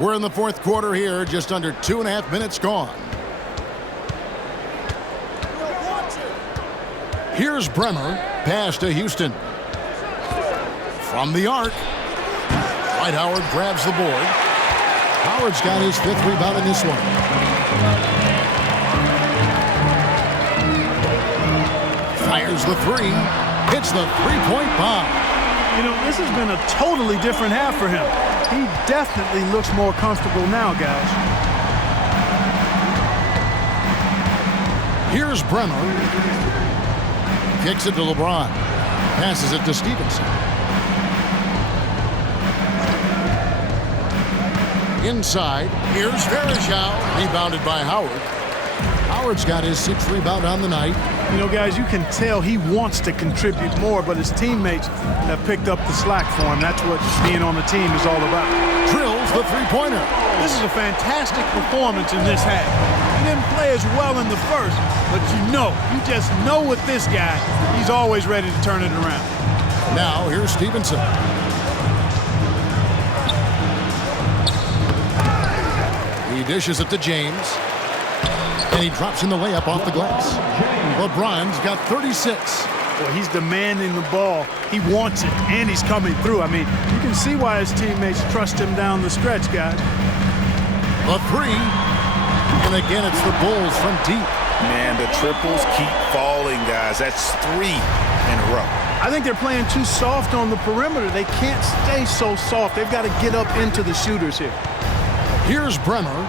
We're in the fourth quarter here, just under 2.5 minutes gone. Here's Bremer, pass to Houston. From the arc, Dwight Howard grabs the board. Howard's got his 5th rebound in this one. Fires the 3, hits the 3-point bomb. You know, this has been a totally different half for him. He definitely looks more comfortable now, guys. Here's Bremer. Kicks it to LeBron. Passes it to Stevenson. Inside, here's Varejao, rebounded by Howard. Howard's got his 6th rebound on the night. You know, guys, you can tell he wants to contribute more, but his teammates have picked up the slack for him. That's what being on the team is all about. Drills the 3-pointer. This is a fantastic performance in this half. He didn't play as well in the first, but you just know with this guy, he's always ready to turn it around. Now, here's Stevenson. He dishes it to James. And he drops in the layup off the glass. LeBron's got 36. Well, he's demanding the ball. He wants it, and he's coming through. I mean, you can see why his teammates trust him down the stretch, guys. The 3. And again, it's the Bulls from deep. Man, the triples keep falling, guys. That's 3 in a row. I think they're playing too soft on the perimeter. They can't stay so soft. They've got to get up into the shooters here. Here's Bremer.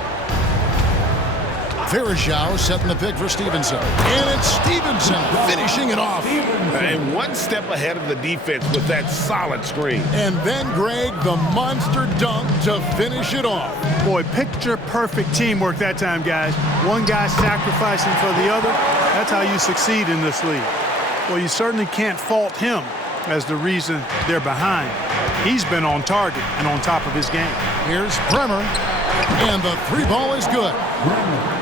Varejao setting the pick for Stevenson. And it's Stevenson finishing it off. And one step ahead of the defense with that solid screen. And then Greg, the monster dunk to finish it off. Boy, picture-perfect teamwork that time, guys. One guy sacrificing for the other. That's how you succeed in this league. Well, you certainly can't fault him as the reason they're behind. He's been on target and on top of his game. Here's Bremer. And the 3 ball is good.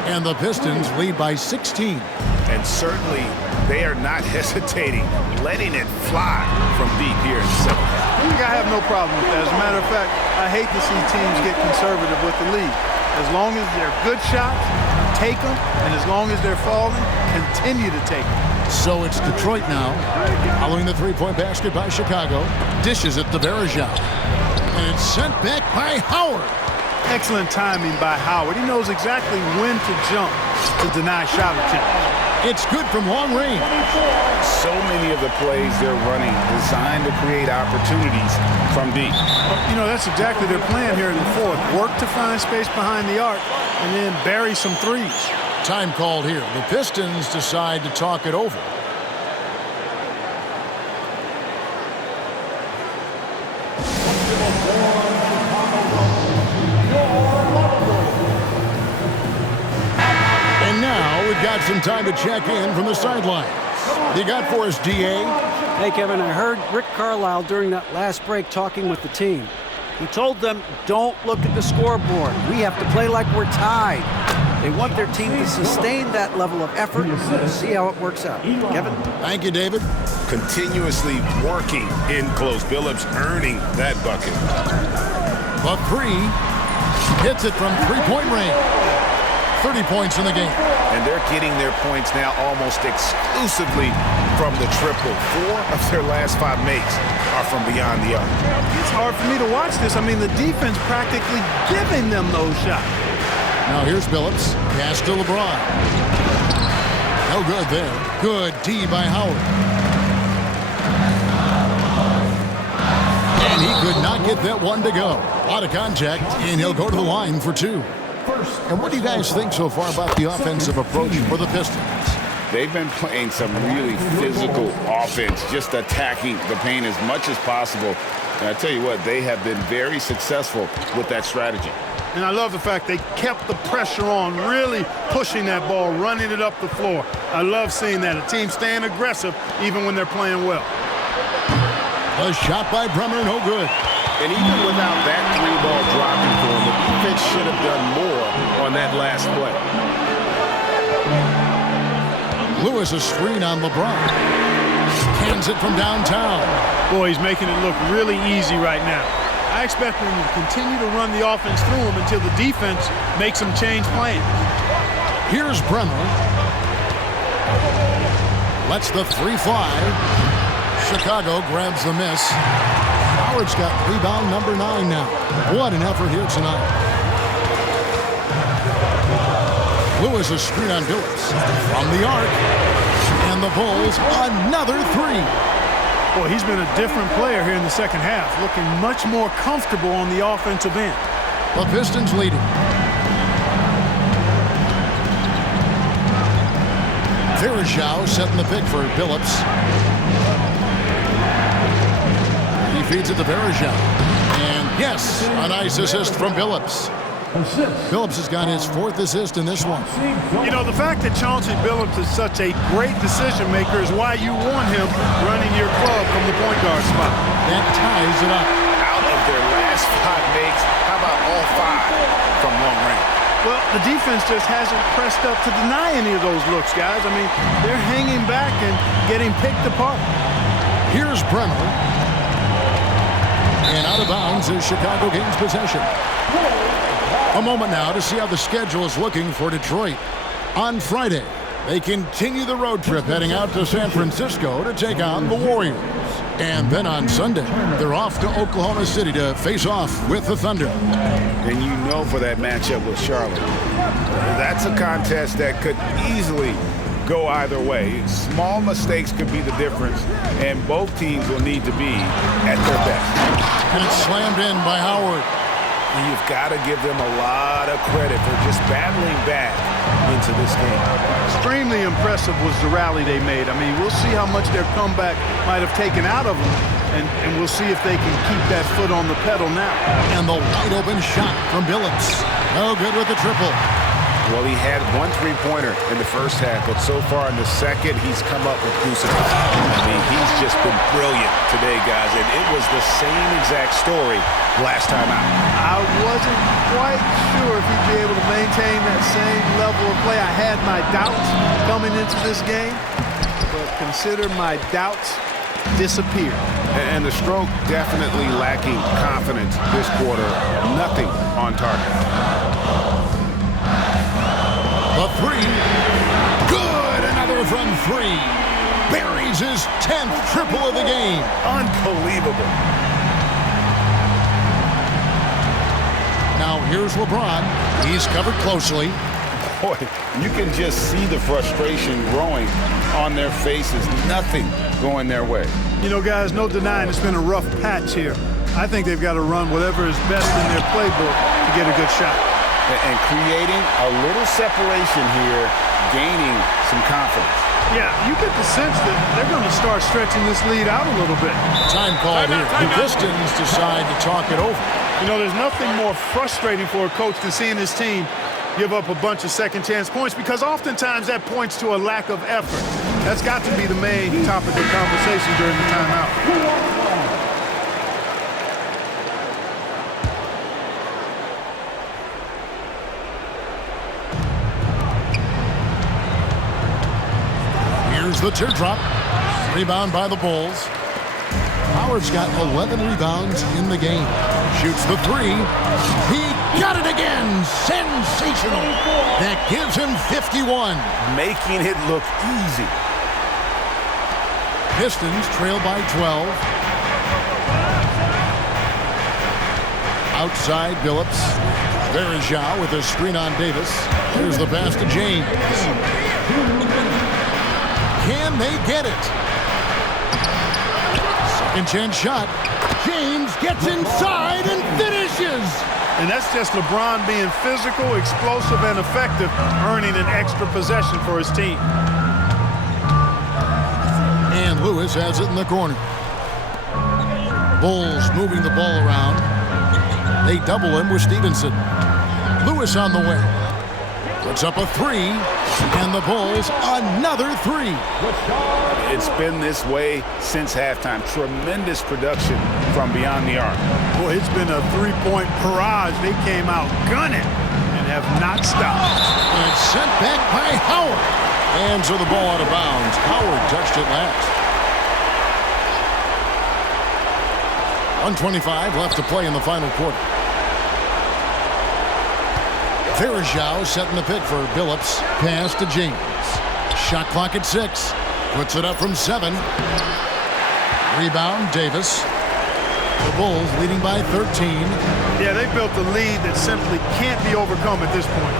And the Pistons lead by 16. And certainly they are not hesitating, letting it fly from deep here in the second half. I have no problem with that. As a matter of fact, I hate to see teams get conservative with the lead. As long as they're good shots, take them. And as long as they're falling, continue to take them. So it's Detroit now, following the 3-point basket by Chicago. Dishes it to Varejao. And it's sent back by Howard. Excellent timing by Howard. He knows exactly when to jump to deny shot attempts. It's good from long range. So many of the plays they're running designed to create opportunities from deep. You know, that's exactly their plan here in the fourth. Work to find space behind the arc and then bury some threes. Time called here. The Pistons decide to talk it over. And now we've got some time to check in from the sidelines. You got for us, DA? Hey, Kevin, I heard Rick Carlisle during that last break talking with the team. He told them, don't look at the scoreboard. We have to play like we're tied. They want their team to sustain that level of effort and see how it works out. Kevin? Thank you, David. Continuously working in close. Billups earning that bucket. The 3 hits it from 3-point range. 30 points in the game. And they're getting their points now almost exclusively from the triple. 4 of their last 5 makes are from beyond the arc. It's hard for me to watch this. I mean, the defense practically giving them those shots. Now here's Billups. Pass to LeBron. No good there. Good D by Howard. And he could not get that one to go. Out of contact, and he'll go to the line for 2. And what do you guys think so far about the offensive approach for the Pistons? They've been playing some really physical offense, just attacking the paint as much as possible. And I tell you what, they have been very successful with that strategy. And I love the fact they kept the pressure on, really pushing that ball, running it up the floor. I love seeing that. A team staying aggressive even when they're playing well. A shot by Bremer, no good. And even without that 3-ball dropping for him, the defense should have done more on that last play. Lewis a screen on LeBron. Cans it from downtown. Boy, he's making it look really easy right now. I expect them to continue to run the offense through them until the defense makes them change plans. Here's Bremer. Lets the three fly. Chicago grabs the miss. Howard's got rebound number 9 now. What an effort here tonight. Lewis a screen on Billups. From the arc. And the Bulls another 3. Boy, he's been a different player here in the second half, looking much more comfortable on the offensive end. The Pistons leading. Varejao setting the pick for Billups. He feeds it to Varejao. And yes, a nice assist from Billups. Billups has got his 4th assist in this one. You know, the fact that Chauncey Billups is such a great decision maker is why you want him running your club from the point guard spot. That ties it up. Out of their last 5 makes, how about all 5 from long range? Well, the defense just hasn't pressed up to deny any of those looks, guys. I mean, they're hanging back and getting picked apart. Here's Bremer. And out of bounds as Chicago gains possession. A moment now to see how the schedule is looking for Detroit. On Friday, they continue the road trip heading out to San Francisco to take on the Warriors. And then on Sunday, they're off to Oklahoma City to face off with the Thunder. And you know for that matchup with Charlotte, that's a contest that could easily go either way. Small mistakes could be the difference, and both teams will need to be at their best. And it's slammed in by Howard. And you've got to give them a lot of credit for just battling back into this game. Extremely impressive was the rally they made. I mean, we'll see how much their comeback might have taken out of them, and we'll see if they can keep that foot on the pedal now. And the wide open shot from Billups. No good with the triple. Well, he had 1 3-pointer in the first half, but so far in the second, he's come up with deuces. I mean, he's just been brilliant today, guys, and it was the same exact story last time out. I wasn't quite sure if he'd be able to maintain that same level of play. I had my doubts coming into this game, but consider my doubts disappeared. And the stroke definitely lacking confidence this quarter. Nothing on target. The 3. Good. Another from 3. Buries his 10th triple of the game. Unbelievable. Now here's LeBron. He's covered closely. Boy, you can just see the frustration growing on their faces. Nothing going their way. You know, guys, no denying it's been a rough patch here. I think they've got to run whatever is best in their playbook to get a good shot. And creating a little separation here, gaining some confidence. Yeah, you get the sense that they're going to start stretching this lead out a little bit. Time called here. The Pistons decide to talk it over. You know, there's nothing more frustrating for a coach than seeing his team give up a bunch of second-chance points, because oftentimes that points to a lack of effort. That's got to be the main topic of conversation during the timeout. Here's the teardrop. Rebound by the Bulls. Howard's got 11 rebounds in the game. Shoots the 3. He got it again. Sensational. That gives him 51. Making it look easy. Pistons trail by 12. Outside Billups. Varejao with a screen on Davis. Here's the pass to James. Can they get it? Second chance shot. James gets inside and finishes. And that's just LeBron being physical, explosive, and effective, earning an extra possession for his team. And Lewis has it in the corner. Bulls moving the ball around. They double him with Stevenson. Lewis on the way. Puts up a 3, and the Bulls another 3. It's been this way since halftime. Tremendous production from beyond the arc. Boy, it's been a three-point barrage. They came out gunning and have not stopped. And it's sent back by Howard. And so the ball out of bounds. Howard touched it last. 1:25 left to play in the final quarter. Varejao setting the pick for Billups. Pass to James. Shot clock at 6. Puts it up from 7. Rebound, Davis. The Bulls leading by 13. Yeah, they built a lead that simply can't be overcome at this point.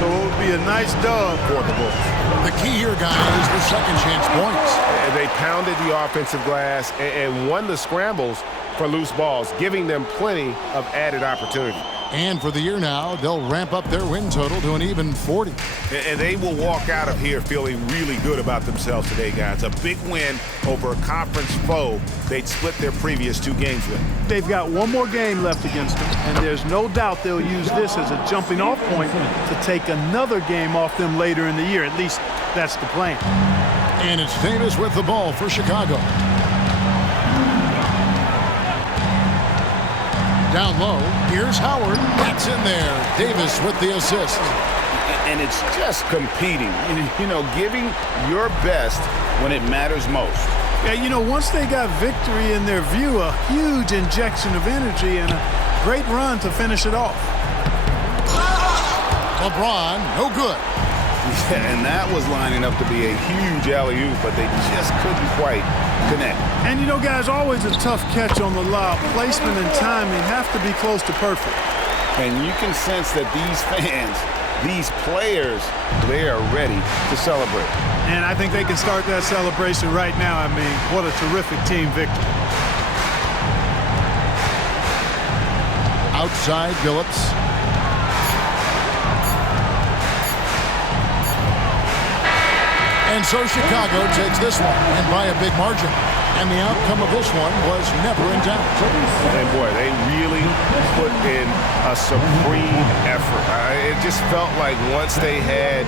So it would be a nice dub for the Bulls. The key here, guys, is the second chance points. They pounded the offensive glass and won the scrambles for loose balls, giving them plenty of added opportunity. And for the year now, they'll ramp up their win total to an even 40. And they will walk out of here feeling really good about themselves today, guys. A big win over a conference foe they'd split their previous 2 games with. They've got one more game left against them, and there's no doubt they'll use this as a jumping-off point to take another game off them later in the year. At least that's the plan. And it's Davis with the ball for Chicago. Down low, here's Howard. That's in there. Davis with the assist. And it's just competing, you know, giving your best when it matters most. Yeah, you know, once they got victory in their view, a huge injection of energy and a great run to finish it off. LeBron, no good. Yeah, and that was lining up to be a huge alley-oop, but they just couldn't quite connect. And, you know, guys, always a tough catch on the lob. Placement and timing have to be close to perfect. And you can sense that these fans, these players, they are ready to celebrate. And I think they can start that celebration right now. I mean, what a terrific team victory. Outside, Billups. And so Chicago takes this one, and by a big margin. And the outcome of this one was never in doubt. And boy, they really put in a supreme effort. It just felt like once they had